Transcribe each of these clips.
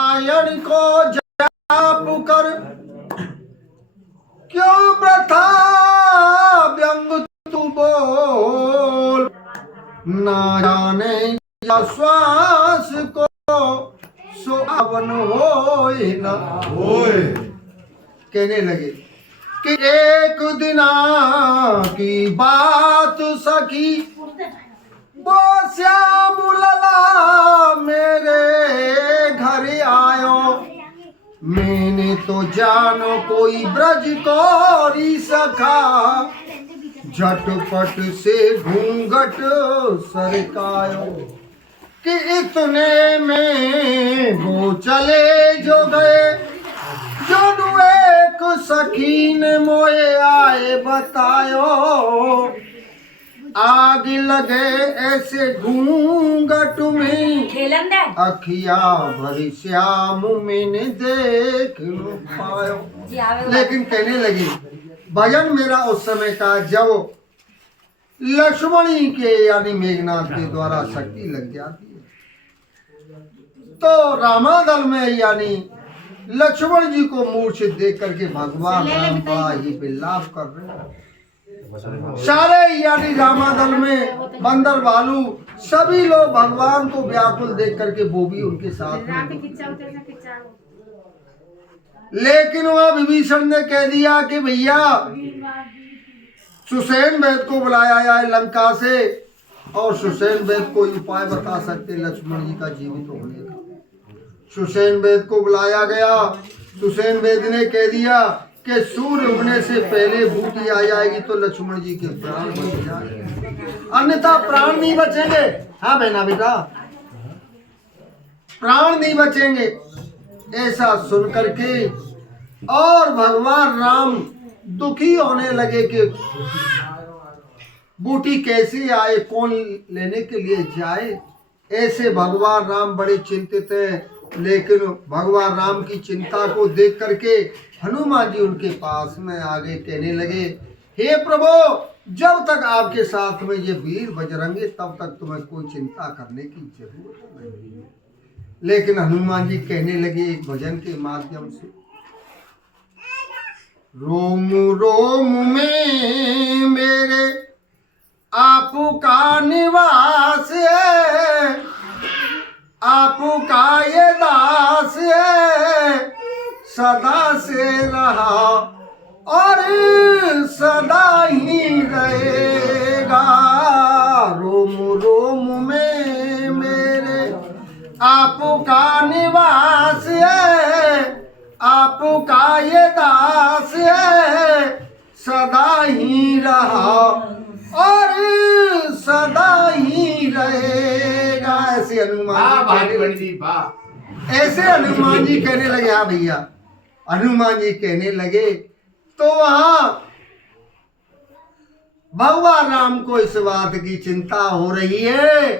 नारायण को जाप कर क्यों प्रथा व्यंग तू बोल, ना जाने या श्वास को सुहावन होए न होए। कहने लगे कि एक दिना की बात सखी, वो श्याम लला मेरे घर आयो। मैंने तो जानो कोई ब्रज कोरी सखा, झटपट से घूंघट सरकायो। कि इतने में वो चले जो गए, जो एक सखी ने मोए आए बतायो। आग लगे ऐसे घूंघट में, अखिया भरी श्याम मैंने देख न पायो। लेकिन कहने लगी भजन मेरा उस समय का जब लक्ष्मणी के यानी मेघनाथ के द्वारा शक्ति लग जाती है, तो रामादल में यानी लक्ष्मण जी को मूर्छित देख करके भगवान राम बड़ा ही विलाप कर रहे हैं। सारे यानी रामादल में बंदर भालू सभी लोग भगवान को व्याकुल देख करके वो भी उनके साथ में। लेकिन वह विभीषण ने कह दिया कि भैया सुसेन वैद को बुलाया है लंका से, और सुसेन वैद कोई उपाय बता सकते लक्ष्मण जी का जीवित होने का। सुसेन वैद को बुलाया गया। सुसेन वैद ने कह दिया कि सूर्य उगने से पहले बूटी आ जाएगी तो लक्ष्मण जी के प्राण बच जाएंगे, अन्यथा प्राण नहीं बचेंगे। हाँ बहना बेटा, प्राण नहीं बचेंगे। ऐसा सुन करके और भगवान राम दुखी होने लगे कि बूटी कैसे आए, कौन लेने के लिए जाए। ऐसे भगवान राम बड़े चिंतित हैं। लेकिन भगवान राम की चिंता को देख करके हनुमान जी उनके पास में आगे कहने लगे, हे प्रभु जब तक आपके साथ में ये वीर बजरंगी तब तक तुम्हें कोई चिंता करने की जरूरत नहीं है। लेकिन हनुमान जी कहने लगे एक भजन के माध्यम से, रोम रोम में मेरे आपका निवास है, आपका ये दास है, सदा से रहा और सदा ही रहेगा। रोम रोम में मेरे आपका निवास है, आपका ये दास है, सदा ही रहा और सदा ही रहेगा। ऐसे हनुमान जी कहने लगे। हाँ भैया, हनुमान जी कहने लगे तो वहां भगवान राम को इस बात की चिंता हो रही है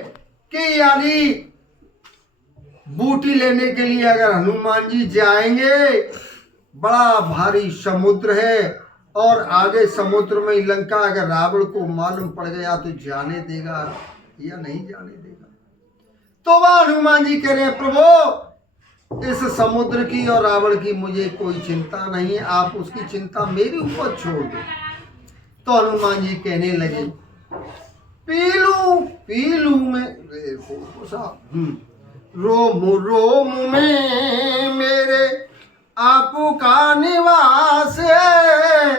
कि यानी बूटी लेने के लिए अगर हनुमान जी जाएंगे, बड़ा भारी समुद्र है और आगे समुद्र में लंका अगर रावण को मालूम पड़ गया तो जाने देगा या नहीं जाने देगा। तो वह हनुमान जी कह रहे प्रभु इस समुद्र की और रावण की मुझे कोई चिंता नहीं है, आप उसकी चिंता मेरे ऊपर छोड़ दो। तो हनुमान जी कहने लगे पीलू में रोम रोम में मेरे आपका निवास है,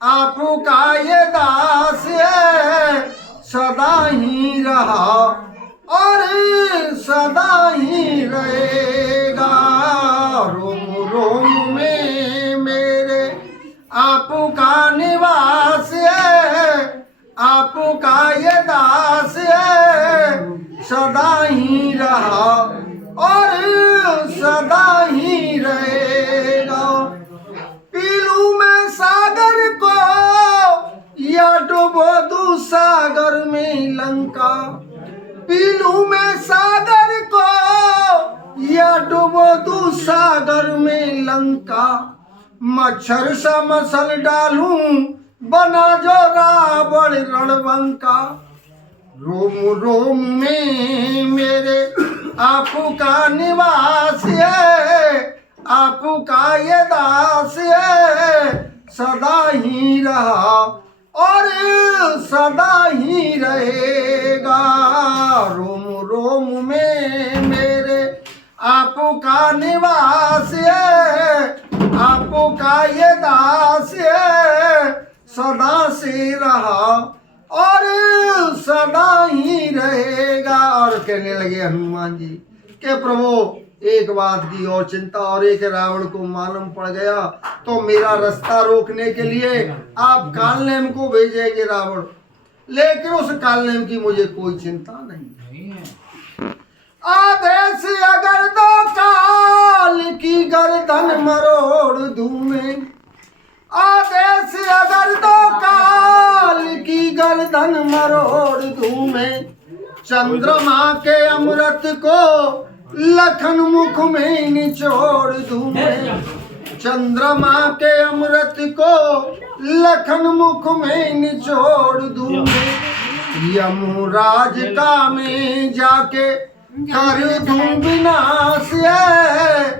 आपका ये दास है, सदा ही रहा और सदा ही रहेगा। रोम रोम में मेरे आपका निवास है, आपका ये दास है, सदा ही रहा और सदा ही रहेगा। पीलू में सागर को या डुबो दू सागर में लंका, पीलू में सागर को या डुबो दू सागर में लंका, मच्छर सा मसल डालूं बना जो रावण रणबंका। रोम रोम में मेरे आपका निवास है, आपका ये दास है सदा ही रहा और सदा ही रहेगा। रोम रोम में मेरे आपका निवास है, आपका ये दास है सदा से रहा और सदा ही रहेगा। और कहने लगे हनुमान जी कि प्रभु एक बात की और चिंता और एक रावण को मालूम पड़ गया तो मेरा रास्ता रोकने के लिए आप कालनेम को भेजेंगे रावण, लेकिन उस कालनेम की मुझे कोई चिंता नहीं है। आदेश अगर दो काल की गर्दन मरोड़ दूं मैं, आदेश अगर दो काल की गर्दन मरोड़ दूं मैं, चंद्रमा के अमृत को लखन मुख में निचोड़ दूं मैं, चंद्रमा के अमृत को लखन मुख में निचोड़ दूं मैं, यमराज का में जाके कर दूं विनाश है,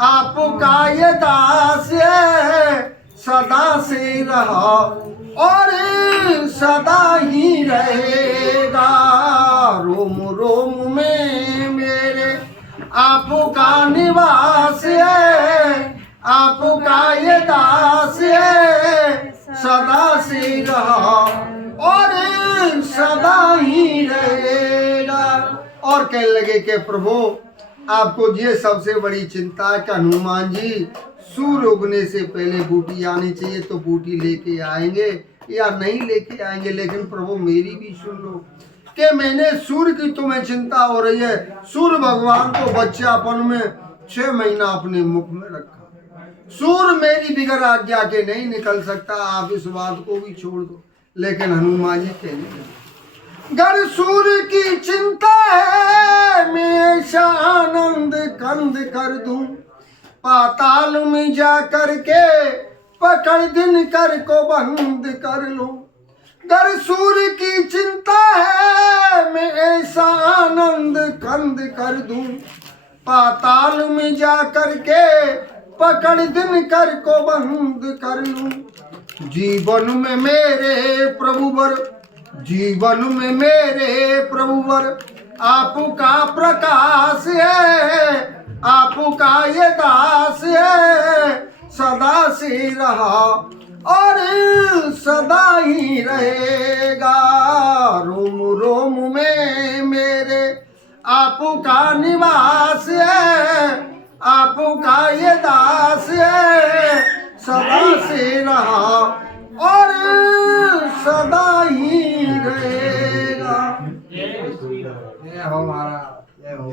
आपका ये दास है सदा से रहा और सदा ही रहेगा। रोम रोम में मेरे आपका निवास है, आपका ये दास है सदा से रहा और सदा ही रहेगा। और कहने लगे कि प्रभु आपको ये सबसे बड़ी चिंता है कि हनुमान जी सूर्य उगने से पहले बूटी आनी चाहिए तो बूटी लेके आएंगे या नहीं लेके आएंगे, लेकिन प्रभु मेरी भी सुन लो कि मैंने सूर्य की तुम्हें चिंता हो रही है। सूर्य भगवान को बच्चापन में 6 महीना अपने मुख में रखा, सूर्य मेरी बिगड़ आज्ञा के नहीं निकल सकता, आप इस बात को भी छोड़ दो। लेकिन हनुमान जी कहने लगे गर सूर्य की चिंता है मैं आनंद कंद कर दूं, पाताल में जा करके पकड़ दिन कर को बंद कर लूं। गर सूर्य की चिंता है मैं ऐसा आनंद कंद कर दूं, पाताल में जा करके पकड़ दिन कर को बंद कर लूं। जीवन में मेरे प्रभुवर, जीवन में मेरे प्रभुवर आपका प्रकाश है, आपका ये दास है सदा से रहा और सदा ही रहेगा। रोम रोम में मेरे आपका निवास है, आपका ये दास है सदा से रहा और सदा ही रहेगा। जय हो महाराज, जय हो।